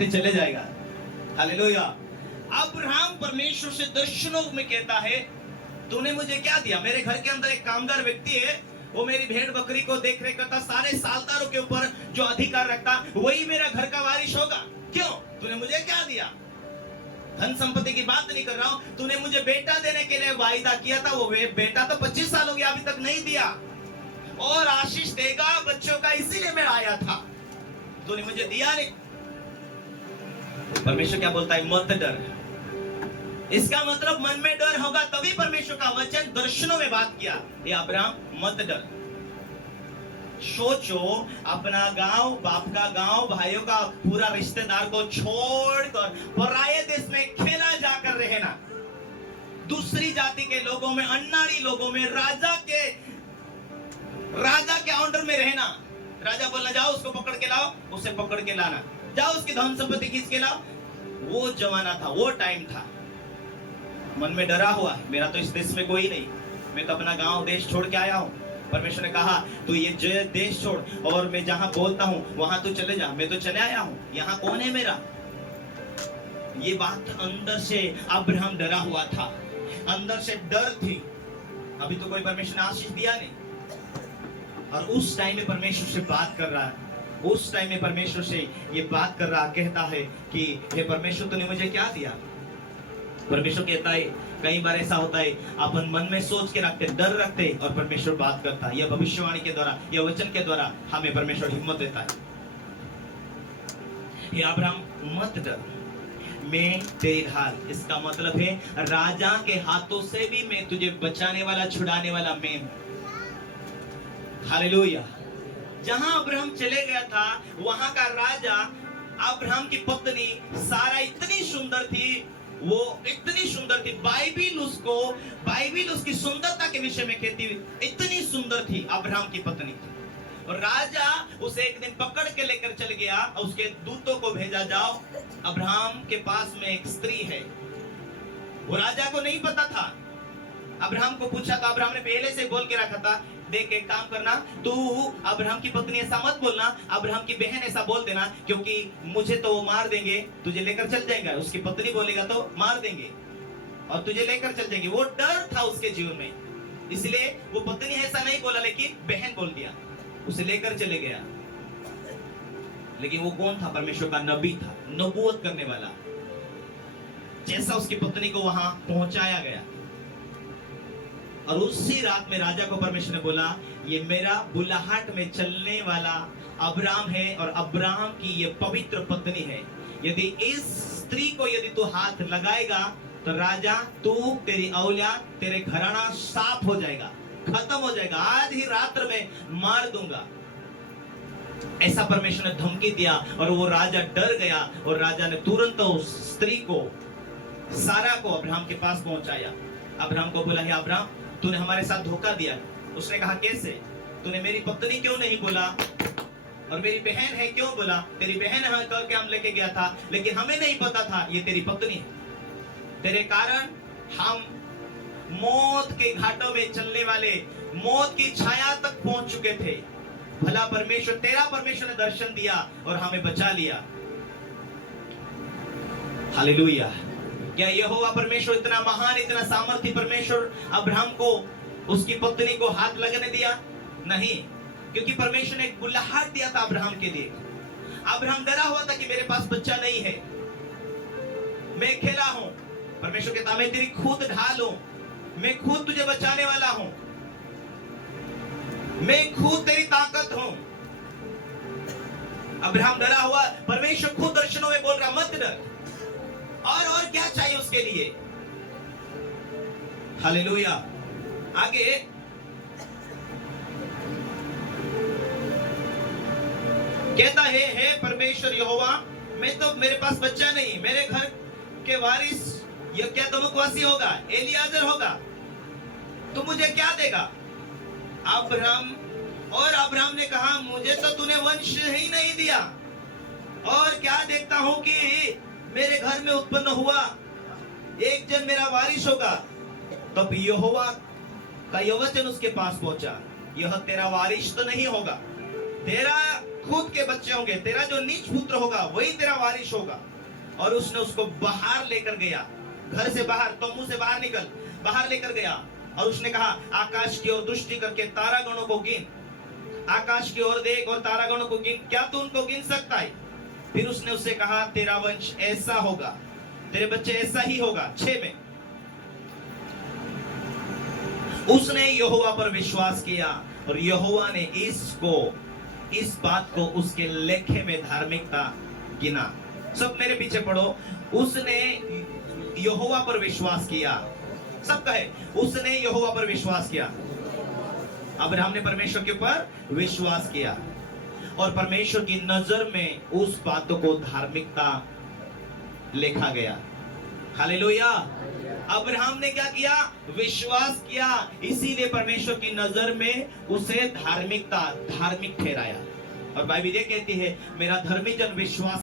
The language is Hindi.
दिखाते चले जाएगा। हालेलुया। अब्राहम परमेश्वर से दर्शनों में कहता है, तूने मुझे क्या दिया? मेरे घर के अंदर एक कामगार व्यक्ति है, वो मेरी भेड़ बकरी को देख रेख करता, सारे सालदारों के ऊपर जो अधिकार रखता, वही मेरा घर का वारिस होगा। क्यों? तूने मुझे क्या दिया? धन संपत्ति की बात नहीं कर रहा हूं, तूने मुझे बेटा देने के लिए वायदा किया था, वो बेटा तो 25 साल हो गया अभी तक नहीं दिया, और आशीष देगा बच्चों का, इसीलिए मैं आया था, तूने मुझे दिया नहीं। परमेश्वर क्या बोलता है? मत डर। इसका मतलब मन में डर होगा तभी परमेश्वर का वचन दर्शनों में बात किया, ये अब्राहम मत डर। सोचो, अपना गांव, बाप का गांव, भाइयों का पूरा रिश्तेदार को छोड़कर पराये देश में खेला जाकर रहना, दूसरी जाति के लोगों में, अन्नाड़ी लोगों में, राजा के अंडर में रहना। राजा बोलना जाओ उसको पकड़ के लाओ, उसे पकड़ के लाना, जाओ उसकी धन संपत्ति खींच के लाओ। वो जमाना था, वो टाइम था। मन में डरा हुआ, मेरा तो इस देश में कोई नहीं, मैं तो अपना गांव देश छोड़ के आया हूँ। परमेश्वर ने कहा तू ये देश छोड़ और मैं जहां बोलता हूं वहां तू चले जा, मैं तो चले आया हूं, यहाँ कौन है मेरा? ये बात अंदर से अब्राहम डरा हुआ था, अंदर से डर थी। अभी तो कोई परमेश्वर ने आशीष दिया नहीं, और उस टाइम में परमेश्वर से बात कर रहा है, उस टाइम में परमेश्वर से ये बात कर रहा, कहता है कि हे परमेश्वर तूने मुझे क्या दिया? परमेश्वर कहता है, कई बार ऐसा होता है अपन मन में सोच के रखते, डर रखते, और परमेश्वर बात करता है, यह भविष्यवाणी के द्वारा, यह वचन के द्वारा हमें परमेश्वर हिम्मत देता है। हे अब्राहम मत डर, मैं तेरी ढाल। इसका मतलब है राजा के हाथों से भी मैं तुझे बचाने वाला, छुड़ाने वाला मैं हूं। हालेलुया। जहां अब्राहम चले गया था वहां का राजा, अब्राहम की पत्नी सारा इतनी सुंदर थी, वो इतनी सुंदर थी, बाइबिल उसकी सुंदरता के विषय में कहती, इतनी सुंदर थी अब्राहम की पत्नी। और राजा उसे एक दिन पकड़ के लेकर चल गया और उसके दूतों को भेजा, जाओ अब्राहम के पास में एक स्त्री है। वो राजा को नहीं पता था, अब्राहम को पूछा तो अब्राहम ने पहले से बोल के रखा था, देख एक काम करना, तू अब्राहम की पत्नी ऐसा मत बोलना, अब्राहम की बहन ऐसा बोल देना, क्योंकि मुझे तो वो मार देंगे, तुझे लेकर चल जाएगा। उसकी पत्नी बोलेगा तो मार देंगे और तुझे लेकर चल जाएंगे। वो डर था उसके जीवन में, इसलिए वो पत्नी ऐसा नहीं बोला, लेकिन बहन बोल दिया, उसे लेकर चले गया। लेकिन वो कौन था? परमेश्वर का नबी था, नबूवत करने वाला। जैसा उसकी पत्नी को वहां पहुंचाया गया, और उसी रात में राजा को परमेश्वर ने बोला, ये मेरा बुलाहट में चलने वाला अब्राहम है, और अब्राहम की ये पवित्र पत्नी है। यदि इस स्त्री को यदि तू हाथ लगाएगा तो राजा, तू, तेरी औलाद, तेरे घराना साफ हो जाएगा, खत्म हो जाएगा, आज ही रात्र में मार दूंगा। ऐसा परमेश्वर ने धमकी दिया, और वो राजा डर गया, और राजा ने तुरंत उस स्त्री को, सारा को अब्राहम के पास पहुंचाया। अब्राहम को बोला, हे अब्राहम, तूने हमारे साथ धोखा दिया। उसने कहा, कैसे? तूने मेरी पत्नी क्यों नहीं बोला, और मेरी बहन है क्यों बोला? तेरी बहन है करके हम लेके गया था, लेकिन हमें नहीं पता था ये तेरी पत्नी है। तेरे कारण हम मौत के घाटों में चलने वाले, मौत की छाया तक पहुंच चुके थे। भला परमेश्वर, तेरा परमेश्वर ने दर्शन दिया और हमें बचा लिया। हालेलुया। क्या यहोवा परमेश्वर इतना महान, इतना सामर्थी परमेश्वर अब्राहम को, उसकी पत्नी को हाथ लगने दिया? नहीं, क्योंकि परमेश्वर ने एक बुलाहट दिया था अब्राहम के लिए। अब्राहम डरा हुआ था कि मेरे पास बच्चा नहीं है, मैं अकेला हूं। परमेश्वर कहता, मैं तेरी खुद ढाल हूं, मैं खुद तुझे बचाने वाला हूं, मैं खुद तेरी ताकत हूं। अब्राहम डरा हुआ, परमेश्वर खुद दर्शनों में बोल रहा, मत डर। और क्या चाहिए उसके लिए? हालेलुया। आगे कहता है, हे परमेश्वर यहोवा, मैं तो, मेरे पास बच्चा नहीं, मेरे घर के वारिस यह क्या दमकवासी होगा, एलियाजर होगा, तो मुझे क्या देगा? अब्राहम ने कहा, मुझे तो तूने वंश ही नहीं दिया, और क्या देखता हूं कि मेरे घर में उत्पन्न हुआ एक जन मेरा वारिस होगा। तब यहोवा का यह वचन उसके पास पहुंचा, यह तेरा वारिस तो नहीं होगा, तेरा खुद के बच्चे होंगे, तेरा जो नीच पुत्र होगा वही तेरा वारिस होगा। और उसने उसको बाहर लेकर गया, घर से बाहर, तम्बू से बाहर निकल, बाहर लेकर गया और उसने कहा आकाश की ओर दृष्टि करके तारागणों को गिन, आकाश की ओर देख और तारागणों को गिन, क्या तू उनको गिन सकता है? फिर उसने उससे कहा तेरा वंश ऐसा होगा, तेरे बच्चे ऐसा ही होगा। 6 में उसने यहोवा पर विश्वास किया और यहोवा ने इस बात को उसके लेखे में धार्मिकता गिना। सब मेरे पीछे पढ़ो, उसने यहोवा पर विश्वास किया। सब कहे उसने यहोवा पर विश्वास किया। अब्राहम ने परमेश्वर के ऊपर विश्वास किया और परमेश्वर की नजर में उस बातों को धार्मिकता लिखा गया। हालेलुया। अब्राहम ने क्या किया? विश्वास किया, इसीलिए परमेश्वर की नजर में उसे धार्मिक ठहराया। और बाइबल ये कहती है मेरा धर्मी जन विश्वास